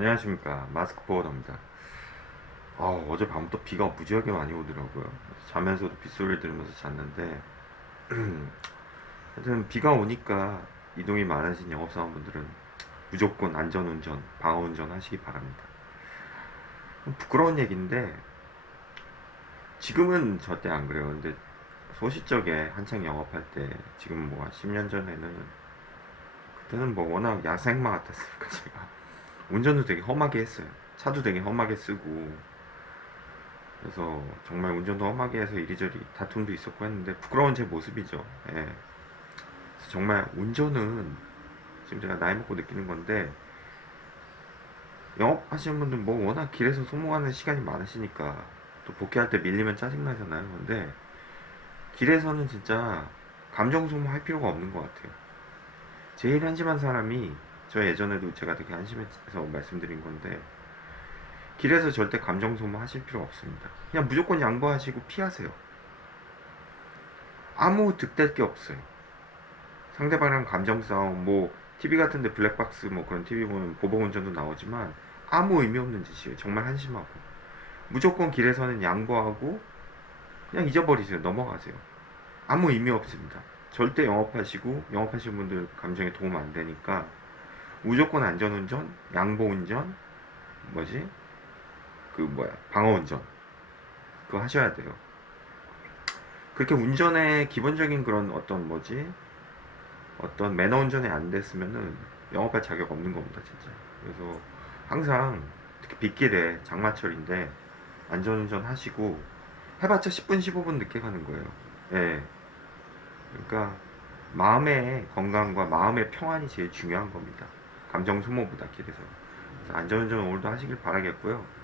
안녕하십니까, 마스크 포워더입니다. 어제 밤부터 비가 무지하게 많이 오더라고요. 자면서도 빗소리를 들으면서 잤는데 하여튼 비가 오니까 이동이 많으신 영업사원분들은 무조건 안전운전, 방어운전 하시기 바랍니다. 부끄러운 얘기인데 지금은 절대 안 그래요. 근데 소시적에 한창 영업할 때, 지금 뭐 한 10년 전에는, 그때는 뭐 워낙 야생마 같았으니까 제가 운전도 되게 험하게 했어요. 차도 되게 험하게 쓰고, 그래서 정말 운전도 험하게 해서 이리저리 다툼도 있었고 했는데 부끄러운 제 모습이죠. 예. 그래서 정말 운전은 지금 제가 나이 먹고 느끼는 건데, 영업하시는 분들 뭐 워낙 길에서 소모하는 시간이 많으시니까 또 복귀할 때 밀리면 짜증나잖아요. 근데 길에서는 진짜 감정 소모할 필요가 없는 것 같아요. 제일 한심한 사람이, 저 예전에도 제가 되게 한심해서 말씀드린 건데, 길에서 절대 감정 소모하실 필요 없습니다. 그냥 무조건 양보하시고 피하세요. 아무 득될 게 없어요. 상대방이랑 감정 싸움, 뭐 TV 같은데 블랙박스 뭐 그런 TV 보면 보복 운전도 나오지만 아무 의미 없는 짓이에요. 정말 한심하고. 무조건 길에서는 양보하고 그냥 잊어버리세요. 넘어가세요. 아무 의미 없습니다. 절대 영업하시고, 영업하시는 분들 감정에 도움 안 되니까 무조건 안전운전, 양보운전, 뭐지? 방어운전, 그거 하셔야 돼요. 그렇게 운전의 기본적인 그런 어떤 매너 운전이 안 됐으면은 영업할 자격 없는 겁니다, 진짜. 그래서 항상, 특히 빗길에 장마철인데 안전운전 하시고, 해봤자 10분 15분 늦게 가는 거예요. 예. 그러니까 마음의 건강과 마음의 평안이 제일 중요한 겁니다. 감정 소모보다 길에서. 그래서 안전운전 오늘도 하시길 바라겠고요.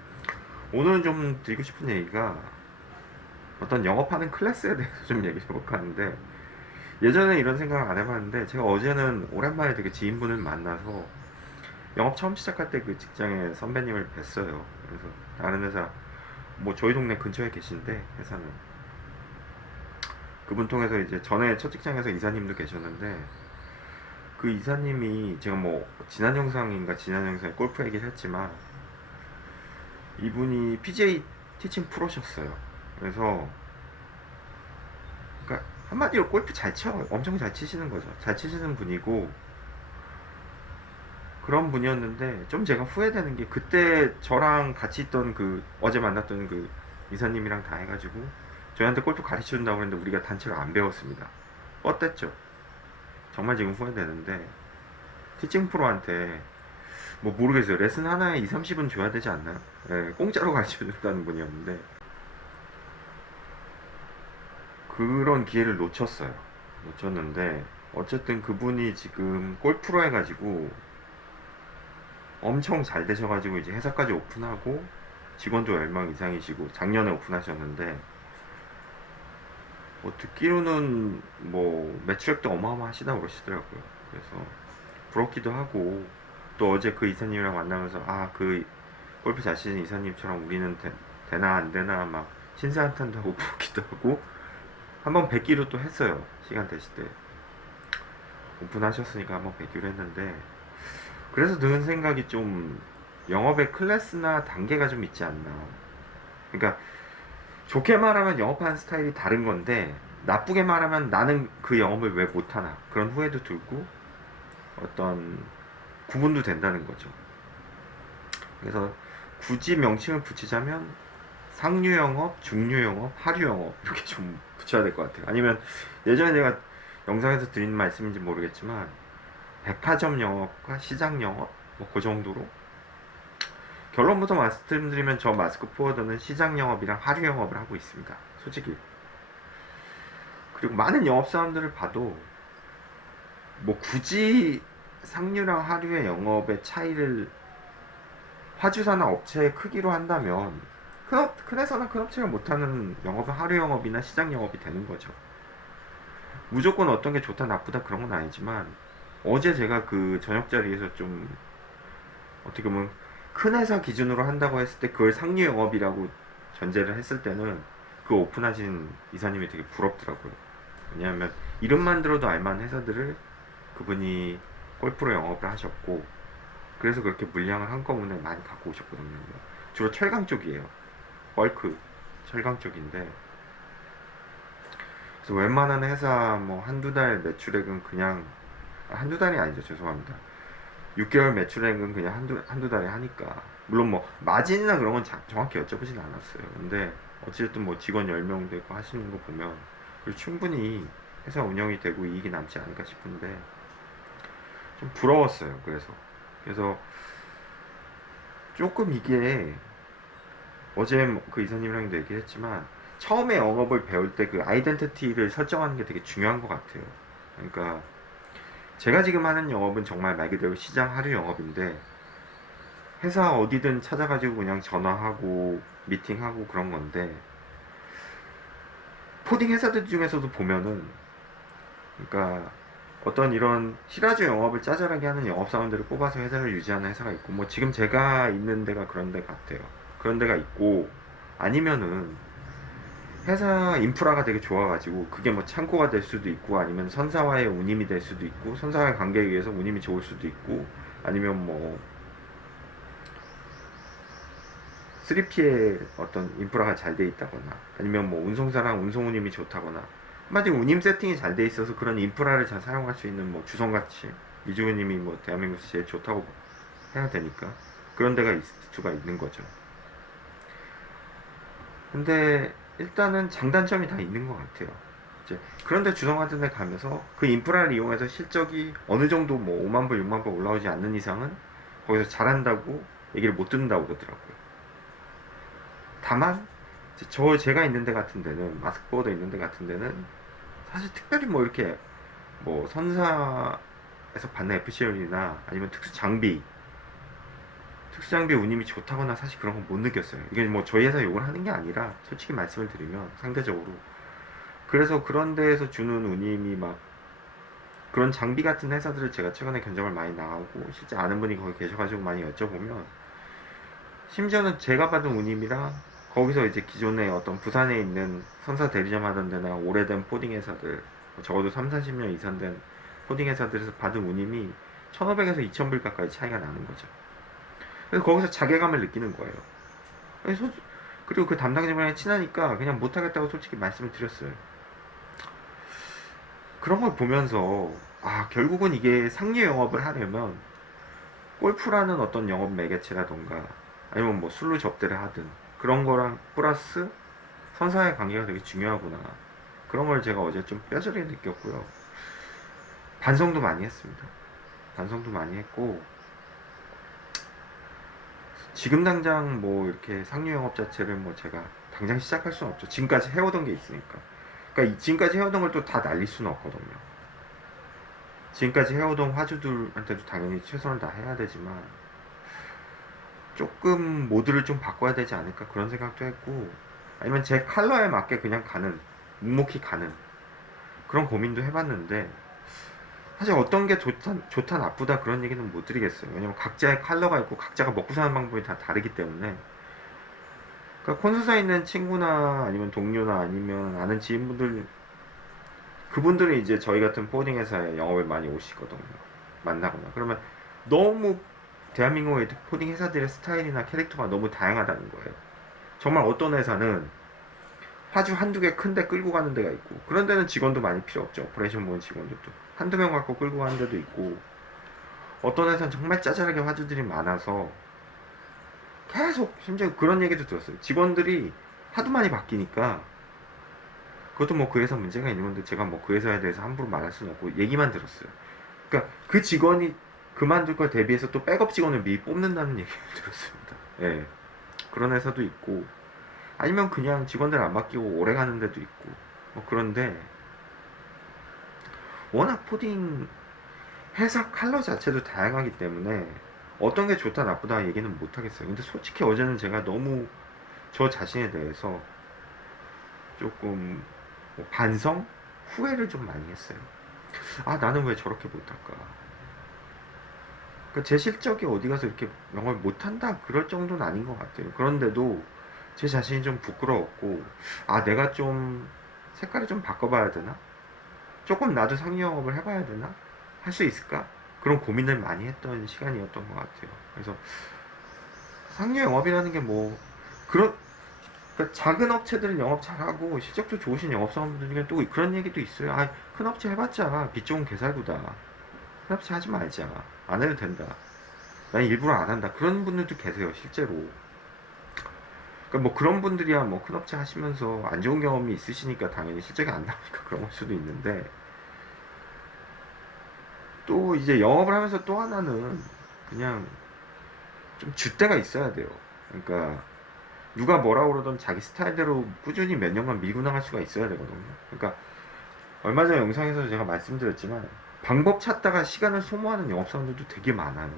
오늘은 좀 드리고 싶은 얘기가, 어떤 영업하는 클래스에 대해서 좀 얘기해 볼까 하는데, 예전에 이런 생각을 안 해봤는데 제가 어제는 오랜만에 되게 지인분을 만나서, 영업 처음 시작할 때 그 직장에 선배님을 뵀어요. 그래서 다른 회사, 뭐 저희 동네 근처에 계신데, 회사는 그분 통해서 이제 전에 첫 직장에서 이사님도 계셨는데, 그 이사님이, 제가 뭐 지난 영상에 골프 얘기를 했지만, 이분이 PGA 티칭 프로셨어요. 그래서 그러니까 한마디로 골프 잘 쳐, 엄청 잘 치시는 거죠. 잘 치시는 분이고, 그런 분이었는데 좀 제가 후회되는 게, 그때 저랑 같이 있던 그 어제 만났던 그 이사님이랑 다 해가지고 저희한테 골프 가르쳐 준다고 했는데 우리가 단체로 안 배웠습니다. 뻗댔죠. 정말 지금 후회되는데, 티칭 프로한테 뭐 모르겠어요. 레슨 하나에 2, 30은 줘야 되지 않나요? 예, 공짜로 가르쳐 준다는 분이었는데 그런 기회를 놓쳤는데, 어쨌든 그분이 지금 골프로 해가지고 엄청 잘 되셔가지고 이제 회사까지 오픈하고 직원도 10명 이상이시고 작년에 오픈하셨는데, 뭐 듣기로는 뭐 매출액도 어마어마하시다고 그러시더라고요. 그래서 부럽기도 하고, 또 어제 그 이사님이랑 만나면서 그 골프 잘 치는 이사님처럼 우리는 되나 안 되나 막 신세 한탄도 하고 부럽기도 하고, 한번 뵙기로 또 했어요. 시간 되실 때 오픈하셨으니까 한번 뵙기로 했는데, 그래서 드는 생각이 좀, 영업의 클래스나 단계가 좀 있지 않나. 그러니까 좋게 말하면 영업하는 스타일이 다른 건데, 나쁘게 말하면 나는 그 영업을 왜 못하나, 그런 후회도 들고 어떤 구분도 된다는 거죠. 그래서 굳이 명칭을 붙이자면 상류 영업, 중류 영업, 하류 영업, 이렇게 좀 붙여야 될 것 같아요. 아니면 예전에 제가 영상에서 드린 말씀인지 모르겠지만, 백화점 영업과 시장 영업, 뭐 그 정도로. 결론부터 말씀드리면 저 마스크 포워드는 시장 영업이랑 하류 영업을 하고 있습니다, 솔직히. 그리고 많은 영업 사람들을 봐도 뭐 굳이 상류랑 하류의 영업의 차이를 화주사나 업체의 크기로 한다면, 큰 회사나 큰 업체가 못하는 영업은 하류 영업이나 시장 영업이 되는 거죠. 무조건 어떤 게 좋다 나쁘다 그런 건 아니지만, 어제 제가 그 저녁 자리에서 좀, 어떻게 보면 큰 회사 기준으로 한다고 했을 때 그걸 상류 영업이라고 전제를 했을 때는, 그 오픈하신 이사님이 되게 부럽더라고요. 왜냐하면 이름만 들어도 알만한 회사들을 그분이 골프로 영업을 하셨고, 그래서 그렇게 물량을 한꺼번에 많이 갖고 오셨거든요. 주로 철강 쪽이에요. 벌크 철강 쪽인데, 그래서 웬만한 회사 뭐 한두 달 매출액은 그냥, 한두 달이 아니죠, 죄송합니다. 6개월 매출액은 그냥 한두 달에 하니까. 물론 뭐 마진이나 그런 건 정확히 여쭤보진 않았어요. 근데 어쨌든 뭐 직원 10명 되고 하시는 거 보면 충분히 회사 운영이 되고 이익이 남지 않을까 싶은데, 좀 부러웠어요. 그래서 조금 이게, 어제 그 이사님이랑도 얘기했지만, 처음에 영업을 배울 때 그 아이덴티티를 설정하는 게 되게 중요한 것 같아요. 그러니까 제가 지금 하는 영업은 정말 말 그대로 시장 하류 영업인데, 회사 어디든 찾아가지고 그냥 전화하고 미팅하고 그런 건데, 포딩 회사들 중에서도 보면은, 그러니까 어떤 이런 실화주 영업을 짜잘하게 하는 영업사원들을 뽑아서 회사를 유지하는 회사가 있고, 뭐 지금 제가 있는 데가 그런 데 같아요. 그런 데가 있고, 아니면은 회사 인프라가 되게 좋아가지고 그게 뭐 창고가 될 수도 있고, 아니면 선사와의 운임이 될 수도 있고, 선사와의 관계에 의해서 운임이 좋을 수도 있고, 아니면 뭐 3P의 어떤 인프라가 잘 돼 있다거나, 아니면 뭐 운송사랑 운송 운임이 좋다거나, 한마디로 운임 세팅이 잘 돼 있어서 그런 인프라를 잘 사용할 수 있는 뭐 주성같이 미주운임이 뭐 대한민국에서 제일 좋다고 해야 되니까 그런 데가 있을 수가 있는 거죠. 근데 일단은 장단점이 다 있는 것 같아요. 이제 그런데 주성 같은 데 가면서 그 인프라를 이용해서 실적이 어느 정도 뭐 5만 불, 6만 불 올라오지 않는 이상은 거기서 잘한다고 얘기를 못 듣는다고 그러더라고요. 다만 제가 있는 데 같은 데는, 마스크보드 있는 데 같은 데는 사실 특별히 뭐 이렇게 뭐 선사에서 받는 FCL이나 아니면 특수장비 운임이 좋다거나 사실 그런 건 못 느꼈어요. 이게 뭐 저희 회사 욕을 하는 게 아니라 솔직히 말씀을 드리면 상대적으로, 그래서 그런 데에서 주는 운임이 막, 그런 장비 같은 회사들을 제가 최근에 견적을 많이 나가고 실제 아는 분이 거기 계셔가지고 많이 여쭤보면, 심지어는 제가 받은 운임이랑 거기서 이제 기존에 어떤 부산에 있는 선사 대리점 하던 데나 오래된 포딩 회사들, 적어도 3, 40년 이상 된 포딩 회사들에서 받은 운임이 1,500에서 2,000불 가까이 차이가 나는 거죠. 그래서 거기서 자괴감을 느끼는 거예요. 그리고 그 담당자분이랑 친하니까 그냥 못하겠다고 솔직히 말씀을 드렸어요. 그런 걸 보면서, 결국은 이게 상류 영업을 하려면 골프라는 어떤 영업 매개체라던가, 아니면 뭐 술로 접대를 하든 그런 거랑 플러스 선사의 관계가 되게 중요하구나. 그런 걸 제가 어제 좀 뼈저리게 느꼈고요. 반성도 많이 했습니다. 반성도 많이 했고, 지금 당장 뭐 이렇게 상류 영업 자체를 뭐 제가 당장 시작할 수는 없죠. 지금까지 해오던 게 있으니까. 그러니까 지금까지 해오던 걸 또 다 날릴 수는 없거든요. 지금까지 해오던 화주들한테도 당연히 최선을 다해야 되지만, 조금 모드를 좀 바꿔야 되지 않을까 그런 생각도 했고, 아니면 제 컬러에 맞게 그냥 묵묵히 가는 그런 고민도 해봤는데, 사실 어떤 게 좋다 나쁘다 그런 얘기는 못 드리겠어요. 왜냐면 각자의 컬러가 있고 각자가 먹고 사는 방법이 다 다르기 때문에. 그러니까 콘서트에 있는 친구나 아니면 동료나 아니면 아는 지인분들, 그분들은 이제 저희 같은 포딩 회사에 영업을 많이 오시거든요. 만나거나 그러면 너무 대한민국의 포딩 회사들의 스타일이나 캐릭터가 너무 다양하다는 거예요. 정말 어떤 회사는 화주 한두 개 큰 데 끌고 가는 데가 있고, 그런 데는 직원도 많이 필요 없죠. 오퍼레이션 보는 직원들도 한두 명 갖고 끌고 가는 데도 있고, 어떤 회사는 정말 짜잘하게 화주들이 많아서 계속, 심지어 그런 얘기도 들었어요. 직원들이 하도 많이 바뀌니까, 그것도 뭐 그 회사 문제가 있는 건데 제가 뭐 그 회사에 대해서 함부로 말할 수는 없고, 얘기만 들었어요. 그러니까 그 직원이 그만둘 걸 대비해서 또 백업 직원을 미리 뽑는다는 얘기를 들었습니다. 예. 그런 회사도 있고, 아니면 그냥 직원들 안 바뀌고 오래 가는 데도 있고, 뭐 그런데 워낙 포딩 회사 컬러 자체도 다양하기 때문에 어떤 게 좋다 나쁘다 얘기는 못 하겠어요. 근데 솔직히 어제는 제가 너무 저 자신에 대해서 조금 뭐 반성? 후회를 좀 많이 했어요. 나는 왜 저렇게 못할까? 그러니까 제 실적이 어디 가서 이렇게 영어를 못한다 그럴 정도는 아닌 것 같아요. 그런데도 제 자신이 좀 부끄러웠고, 내가 좀 색깔을 좀 바꿔봐야 되나? 조금 나도 상위 영업을 해봐야 되나? 할 수 있을까? 그런 고민을 많이 했던 시간이었던 것 같아요. 그래서 상류 영업이라는 게 뭐 그런, 그러니까 작은 업체들은 영업 잘하고 실적도 좋으신 영업사원분들 중에 또 그런 얘기도 있어요. 아, 큰 업체 해봤자 빚 좋은 개살구다. 큰 업체 하지 말자. 안 해도 된다. 난 일부러 안 한다. 그런 분들도 계세요, 실제로. 그러니까 뭐 그런 분들이야 뭐 큰 업체 하시면서 안 좋은 경험이 있으시니까 당연히 실적이 안 나오니까 그런 걸 수도 있는데, 또 이제 영업을 하면서 또 하나는 그냥 좀 줏대가 있어야 돼요. 그러니까 누가 뭐라 그러던 자기 스타일대로 꾸준히 몇 년간 밀고 나갈 수가 있어야 되거든요. 그러니까 얼마 전 영상에서 제가 말씀드렸지만 방법 찾다가 시간을 소모하는 영업사원들도 되게 많아요.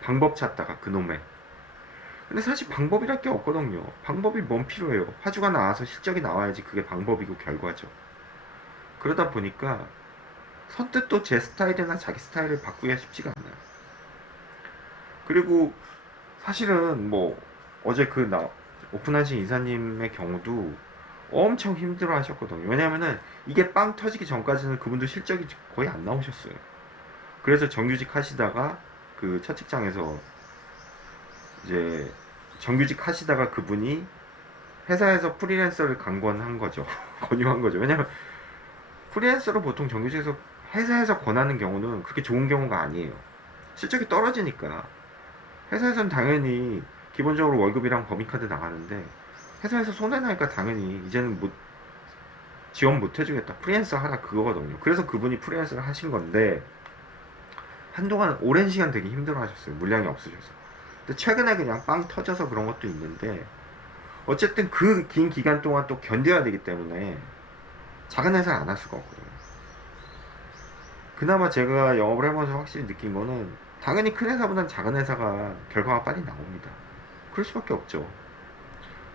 방법 찾다가 그놈의. 근데 사실 방법이랄 게 없거든요. 방법이 뭔 필요해요. 화주가 나와서 실적이 나와야지 그게 방법이고 결과죠. 그러다 보니까 선뜻 또 제 스타일이나 자기 스타일을 바꾸기가 쉽지가 않아요. 그리고 사실은 뭐 어제 오픈하신 이사님의 경우도 엄청 힘들어 하셨거든요. 왜냐면은 이게 빵 터지기 전까지는 그분도 실적이 거의 안 나오셨어요. 그래서 정규직 하시다가 그 첫 직장에서 이제 정규직 하시다가 그분이 회사에서 프리랜서를 강권한 거죠. 권유한 거죠. 왜냐면 프리랜서로 보통 정규직에서 회사에서 권하는 경우는 그렇게 좋은 경우가 아니에요. 실적이 떨어지니까. 회사에서는 당연히 기본적으로 월급이랑 법인카드 나가는데 회사에서 손해나니까 당연히 이제는 지원 못 해주겠다. 프리랜서 하라 그거거든요. 그래서 그분이 프리랜서를 하신 건데 한동안 오랜 시간 되게 힘들어 하셨어요. 물량이 없으셔서. 근데 최근에 그냥 빵 터져서 그런 것도 있는데 어쨌든 그 긴 기간 동안 또 견뎌야 되기 때문에 작은 회사를 안 할 수가 없거든요. 그나마 제가 영업을 해보면서 확실히 느낀 거는 당연히 큰 회사보다는 작은 회사가 결과가 빨리 나옵니다. 그럴 수밖에 없죠.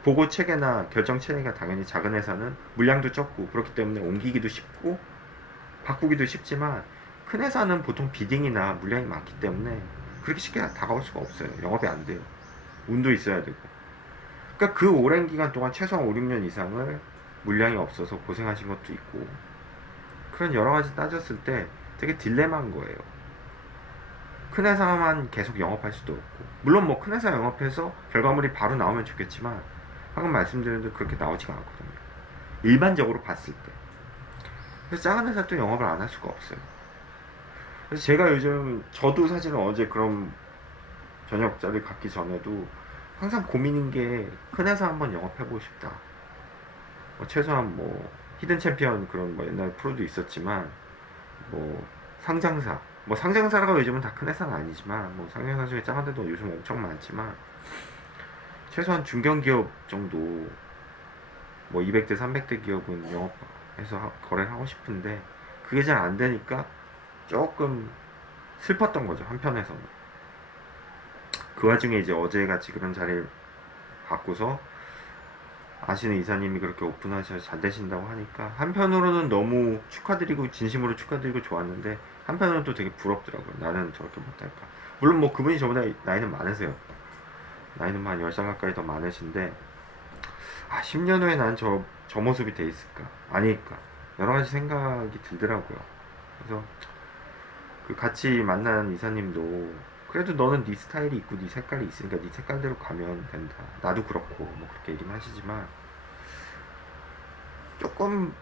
보고 체계나 결정 체계가 당연히 작은 회사는 물량도 적고 그렇기 때문에 옮기기도 쉽고 바꾸기도 쉽지만 큰 회사는 보통 비딩이나 물량이 많기 때문에 그렇게 쉽게 다가올 수가 없어요. 영업이 안 돼요. 운도 있어야 되고. 그러니까 그 오랜 기간 동안 최소한 5, 6년 이상을 물량이 없어서 고생하신 것도 있고, 그런 여러 가지 따졌을 때 되게 딜레마인 거예요. 큰 회사만 계속 영업할 수도 없고, 물론 뭐 큰 회사 영업해서 결과물이 바로 나오면 좋겠지만 방금 말씀드린 대로 그렇게 나오지가 않거든요. 일반적으로 봤을 때. 그래서 작은 회사 또 영업을 안 할 수가 없어요. 그래서 제가 요즘, 저도 사실은 어제 그런 저녁 자리를 갖기 전에도 항상 고민인 게 큰 회사 한번 영업해보고 싶다. 뭐 최소한 뭐 히든 챔피언 그런 뭐 옛날 프로도 있었지만 뭐 상장사, 뭐 상장사가 요즘은 다 큰 회사는 아니지만 뭐 상장사 중에 작은 데도 요즘 엄청 많지만 최소한 중견기업 정도 뭐 200대 300대 기업은 영업해서 거래를 하고 싶은데 그게 잘 안 되니까 조금 슬펐던 거죠, 한편에서는. 그 와중에 이제 어제같이 그런 자리를 갖고서 아시는 이사님이 그렇게 오픈하셔서 잘 되신다고 하니까 한편으로는 너무 축하드리고 진심으로 축하드리고 좋았는데 한편으로는 또 되게 부럽더라고요. 나는 저렇게 못할까. 물론 뭐 그분이 저보다 나이는 많으세요. 나이는 한 10살 가까이 더 많으신데 10년 후에 난 저 모습이 돼 있을까? 아닐까? 여러 가지 생각이 들더라고요. 그래서 그 같이 만난 이사님도 그래도 너는 네 스타일이 있고 네 색깔이 있으니까 네 색깔대로 가면 된다. 나도 그렇고 뭐 그렇게 얘기는 하시지만 조금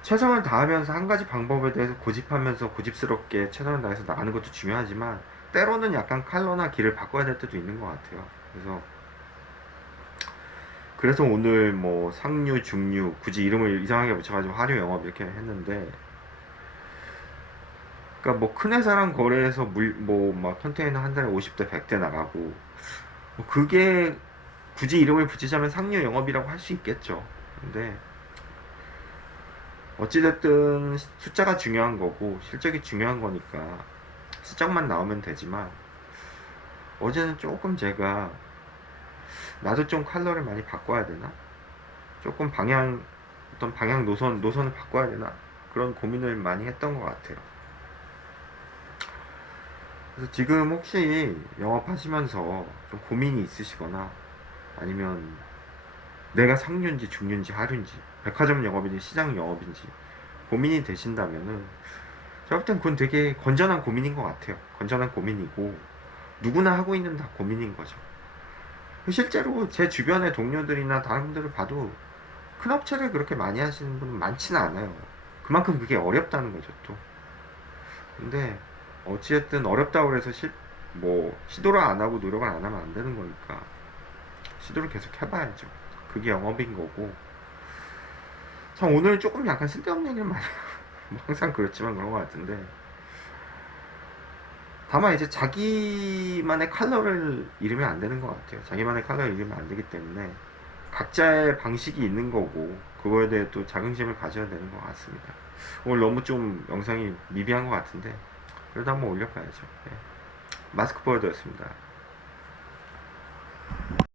최선을 다하면서 한 가지 방법에 대해서 고집하면서 고집스럽게 최선을 다해서 나가는 것도 중요하지만 때로는 약간 칼로나 길을 바꿔야 될 때도 있는 것 같아요. 그래서 오늘 뭐 상류, 중류 굳이 이름을 이상하게 붙여가지고 하류 영업 이렇게 했는데, 그러니까 뭐 큰 회사랑 거래해서 뭐 막 컨테이너 한 달에 50대 100대 나가고 뭐 그게 굳이 이름을 붙이자면 상류 영업이라고 할 수 있겠죠. 근데 어찌됐든 숫자가 중요한 거고 실적이 중요한 거니까 실적만 나오면 되지만 어제는 조금 제가 나도 좀 컬러를 많이 바꿔야 되나? 조금 어떤 방향 노선을 바꿔야 되나? 그런 고민을 많이 했던 것 같아요. 그래서 지금 혹시 영업하시면서 좀 고민이 있으시거나 아니면 내가 상류인지 중류인지 하류인지 백화점 영업인지 시장 영업인지 고민이 되신다면은 제가 볼 땐 그건 되게 건전한 고민인 것 같아요. 건전한 고민이고 누구나 하고 있는 다 고민인 거죠. 실제로 제 주변의 동료들이나 다른 분들을 봐도 큰 업체를 그렇게 많이 하시는 분은 많지는 않아요. 그만큼 그게 어렵다는 거죠, 또. 근데 어찌됐든 어렵다고 해서 뭐 시도를 안 하고 노력을 안 하면 안 되는 거니까 시도를 계속 해봐야죠. 그게 영업인 거고. 참 오늘 조금 약간 쓸데없는 얘기를 많이 뭐 항상 그렇지만 그런 것 같은데, 다만 이제 자기만의 컬러를 잃으면 안 되는 것 같아요. 자기만의 컬러를 잃으면 안 되기 때문에 각자의 방식이 있는 거고 그거에 대해 또 자긍심을 가져야 되는 것 같습니다. 오늘 너무 좀 영상이 미비한 것 같은데 그래도 한번 올려봐야죠. 네. 마스크 보여드렸습니다.